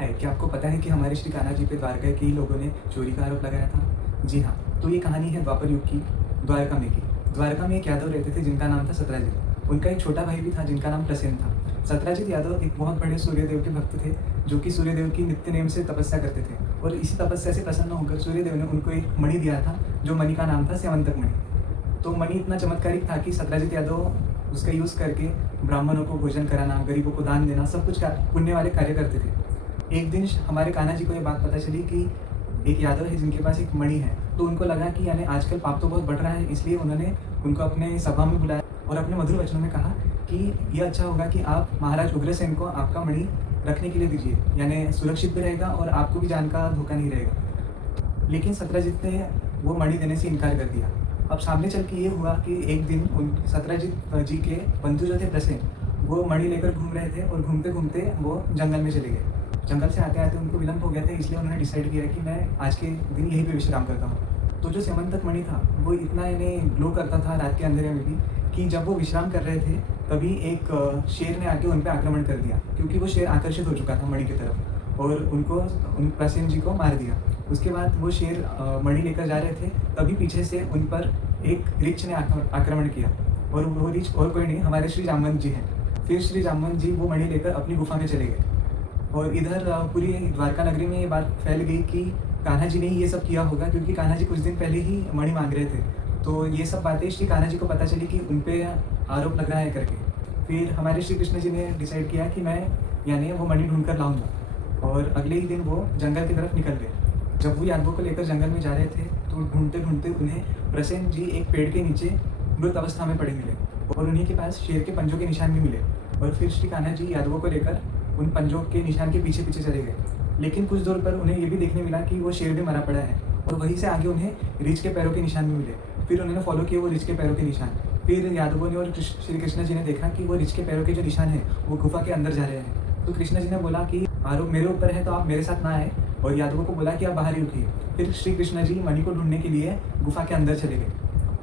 है। क्या आपको पता है कि हमारे श्री कान्हा जी पे द्वारका के ही लोगों ने चोरी का आरोप लगाया था? जी हाँ, तो ये कहानी है द्वापर युग की, द्वारका में की। द्वारका में एक यादव रहते थे जिनका नाम था सत्राजित। उनका एक छोटा भाई भी था जिनका नाम प्रसेन था। सत्राजित यादव एक बहुत बड़े सूर्यदेव के भक्त थे, जो कि सूर्यदेव की नित्य नेम से तपस्या करते थे। और इसी तपस्या से प्रसन्न होकर सूर्यदेव ने उनको एक मणि दिया था, जो मणि का नाम था स्यवंतक मणि। तो मणि इतना चमत्कारिक था कि सत्राजित यादव उसका यूज़ करके ब्राह्मणों को भोजन कराना, गरीबों को दान देना, सब कुछ पुण्य वाले कार्य करते थे। एक दिन हमारे कान्हा जी को ये बात पता चली कि एक यादव है जिनके पास एक मणि है। तो उनको लगा कि यानी आजकल पाप तो बहुत बढ़ रहा है, इसलिए उन्होंने उनको अपने सभा में बुलाया और अपने मधुर वचनों में कहा कि ये अच्छा होगा कि आप महाराज उग्रसेन को आपका मणि रखने के लिए दीजिए, यानी सुरक्षित भी रहेगा और आपको भी जान का धोखा नहीं रहेगा। लेकिन सत्राजित ने वो मणि देने से इनकार कर दिया। अब सामने चल के ये हुआ कि एक दिन उन सत्राजित जी के बंधु जो थे प्रसेन, वो मणि लेकर घूम रहे थे और घूमते घूमते वो जंगल में चले गए। जंगल से आते आते उनको विलम्ब हो गया था, इसलिए उन्होंने डिसाइड किया कि मैं आज के दिन यहीं पे विश्राम करता हूँ। तो जो स्यवंतक मणि था वो इतना इन्हें ग्लो करता था रात के अंधेरे में भी, कि जब वो विश्राम कर रहे थे तभी एक शेर ने आके उन पर आक्रमण कर दिया, क्योंकि वो शेर आकर्षित हो चुका था मणि की तरफ और उन प्रसेन जी को मार दिया। उसके बाद वो शेर मणि लेकर जा रहे थे, तभी पीछे से उन पर एक रीछ ने आक्रमण किया और वो रीछ और कोई नहीं, हमारे श्री जामवंत जी हैं। फिर श्री जामवंत जी वो मणि लेकर अपनी गुफा में चले गए और इधर पूरी द्वारका नगरी में ये बात फैल गई कि कान्हा जी ने ही ये सब किया होगा, क्योंकि कान्हा जी कुछ दिन पहले ही मणि मांग रहे थे। तो ये सब बातें श्री कान्हा जी को पता चली कि उन पे आरोप लग रहा है करके। फिर हमारे श्री कृष्ण जी ने डिसाइड किया कि मैं यानी वो मणि ढूंढ कर लाऊंगा, और अगले ही दिन वो जंगल की तरफ निकल गए। जब वो यादवों को लेकर जंगल में जा रहे थे तो ढूंढते ढूंढते उन्हें प्रसेन जी एक पेड़ के नीचे मृत अवस्था में पड़े मिले और उन्हीं के पास शेर के पंजों के निशान भी मिले। और फिर श्री कान्हा जी यादवों को लेकर उन पंजों के निशान के पीछे पीछे चले गए। लेकिन कुछ दूर पर उन्हें ये भी देखने मिला कि वो शेर भी मरा पड़ा है, और वहीं से आगे उन्हें रीछ के पैरों के निशान भी मिले। फिर उन्होंने फॉलो किए वो रीछ के पैरों के निशान। फिर यादवों ने और श्री कृष्ण जी ने देखा कि वो रीछ के पैरों के जो निशान हैं वो गुफा के अंदर जा रहे हैं। तो कृष्ण जी ने बोला कि आरोप मेरे ऊपर है तो आप मेरे साथ ना आए, और यादवों को बोला कि आप बाहर ही उठिए। फिर श्री कृष्ण जी मणि को ढूंढने के लिए गुफा के अंदर चले गए,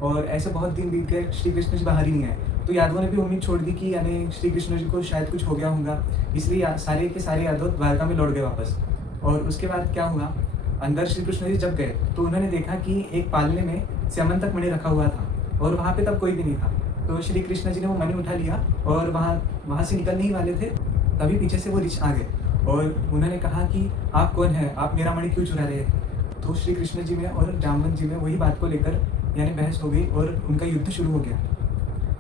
और ऐसे बहुत दिन बीत गए, श्री कृष्ण जी बाहर ही नहीं आए। तो यादवों ने भी उम्मीद छोड़ दी कि यानी श्री कृष्ण जी को शायद कुछ हो गया होगा, इसलिए सारे के सारे यादव द्वारका में लौट गए वापस। और उसके बाद क्या हुआ, अंदर श्री कृष्ण जी जब गए तो उन्होंने देखा कि एक पालने में स्यवंतक मणि रखा हुआ था, और वहाँ पे तब कोई भी नहीं था। तो श्री कृष्ण जी ने वो मणि उठा लिया और वहाँ से निकलने ही वाले थे, तभी पीछे से वो ऋषि आ गए और उन्होंने कहा कि आप कौन है, आप मेरा मणि क्यों चुरा रहे हैं। तो श्री कृष्ण जी में और जामवंत जी में वही बात को लेकर यानी बहस हो गई और उनका युद्ध शुरू हो गया।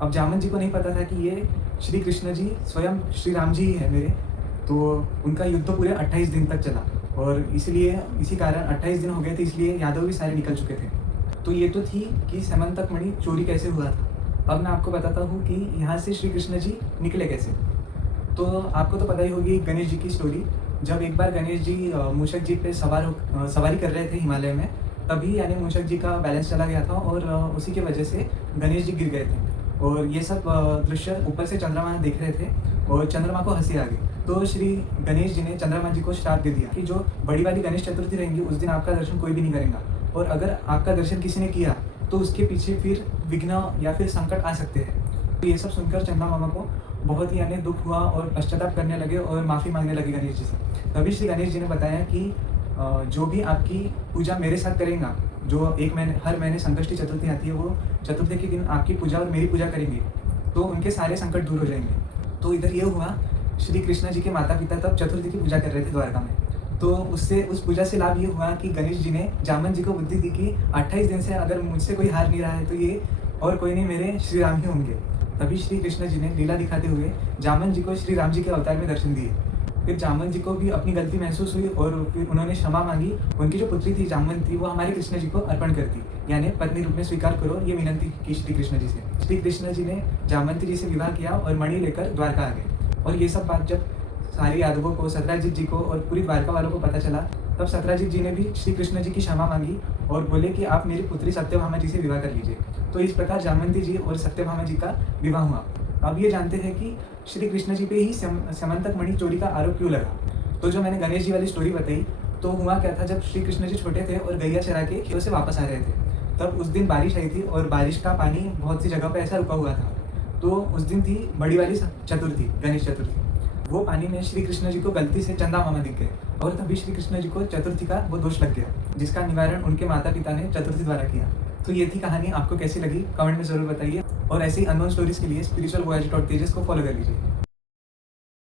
अब जामवंत जी को नहीं पता था कि ये श्री कृष्ण जी स्वयं श्री राम जी ही है मेरे। तो उनका युद्ध पूरे 28 दिन तक चला, और इसलिए इसी कारण 28 दिन हो गए थे, इसलिए यादव भी सारे निकल चुके थे। तो ये तो थी कि स्यवंतक मणि चोरी कैसे हुआ था। अब मैं आपको बताता हूँ कि यहाँ से श्री कृष्ण जी निकले कैसे। तो आपको तो पता ही होगी गणेश जी की स्टोरी। जब एक बार गणेश जी मूषक जी पे सवारी कर रहे थे हिमालय में, तभी यानी मूषक जी का बैलेंस चला गया था और उसी की वजह से गणेश जी गिर गए थे। और ये सब दृश्य ऊपर से चंद्रमा देख रहे थे और चंद्रमा को हंसी आ गई। तो श्री गणेश जी ने चंद्रमा जी को श्राप दे दिया कि जो बड़ी वाली गणेश चतुर्थी रहेंगी उस दिन आपका दर्शन कोई भी नहीं करेगा, और अगर आपका दर्शन किसी ने किया तो उसके पीछे फिर विघ्न या फिर संकट आ सकते हैं। तो ये सब सुनकर चंद्रमा मामा को बहुत ही यानी दुख हुआ और पश्चाताप करने लगे और माफ़ी मांगने लगे गणेश जी से। तभी श्री गणेश जी ने बताया कि जो भी आपकी पूजा मेरे साथ करेगा, जो हर महीने संकष्टी चतुर्थी आती है, वो चतुर्थी के दिन आपकी पूजा और मेरी पूजा करेंगे तो उनके सारे संकट दूर हो जाएंगे। तो इधर ये हुआ, श्री कृष्ण जी के माता पिता तब चतुर्थी की पूजा कर रहे थे द्वारका में। तो उस पूजा से लाभ ये हुआ कि गणेश जी ने जामवंत जी को बुद्धि दी कि 28 दिन से अगर मुझसे कोई हार नहीं रहा है तो ये और कोई नहीं, मेरे श्री राम ही होंगे। तभी श्री कृष्ण जी ने लीला दिखाते हुए जामवंत जी को श्री राम जी के अवतार में दर्शन दिए। फिर जामवंत जी को भी अपनी गलती महसूस हुई और फिर उन्होंने क्षमा मांगी। उनकी जो पुत्री थी जामवंती, वो हमारे कृष्ण जी को अर्पण कर दी, यानी पत्नी रूप में स्वीकार करो, ये विनंती की श्री कृष्ण जी से। श्री कृष्ण जी ने जामवंती जी से विवाह किया और मणि लेकर द्वारका आ गए। और ये सब बात जब सारे यादवों को, सत्राजित जी को और पूरी द्वारका वालों को पता चला, तब सत्राजित जी ने भी श्री कृष्ण जी की क्षमा मांगी और बोले कि आप मेरी पुत्री सत्यभामा जी से विवाह कर लीजिए। तो इस प्रकार जामवंती जी और सत्यभामा जी का विवाह हुआ। अब ये जानते हैं कि श्री कृष्ण जी पे ही स्यवंतक मणि चोरी का आरोप क्यों लगा। तो जो मैंने गणेश जी वाली स्टोरी बताई, तो हुआ क्या था, जब श्री कृष्ण जी छोटे थे और गैया चरा के खेतों से वापस आ रहे थे, तब उस दिन बारिश आई थी और बारिश का पानी बहुत सी जगह पर ऐसा रुका हुआ था। तो उस दिन थी बड़ी वाली चतुर्थी, गणेश चतुर्थी। वो पानी में श्री कृष्ण जी को गलती से चंदा मामा दिख गए और तभी श्री कृष्ण जी को चतुर्थी का वो दोष लग गया, जिसका निवारण उनके माता पिता ने चतुर्थी द्वारा किया। तो ये थी कहानी, आपको कैसी लगी कमेंट में ज़रूर बताइए और ऐसी अननोन स्टोरीज के लिए spiritualvoyage.tejas को फॉलो कर लीजिए।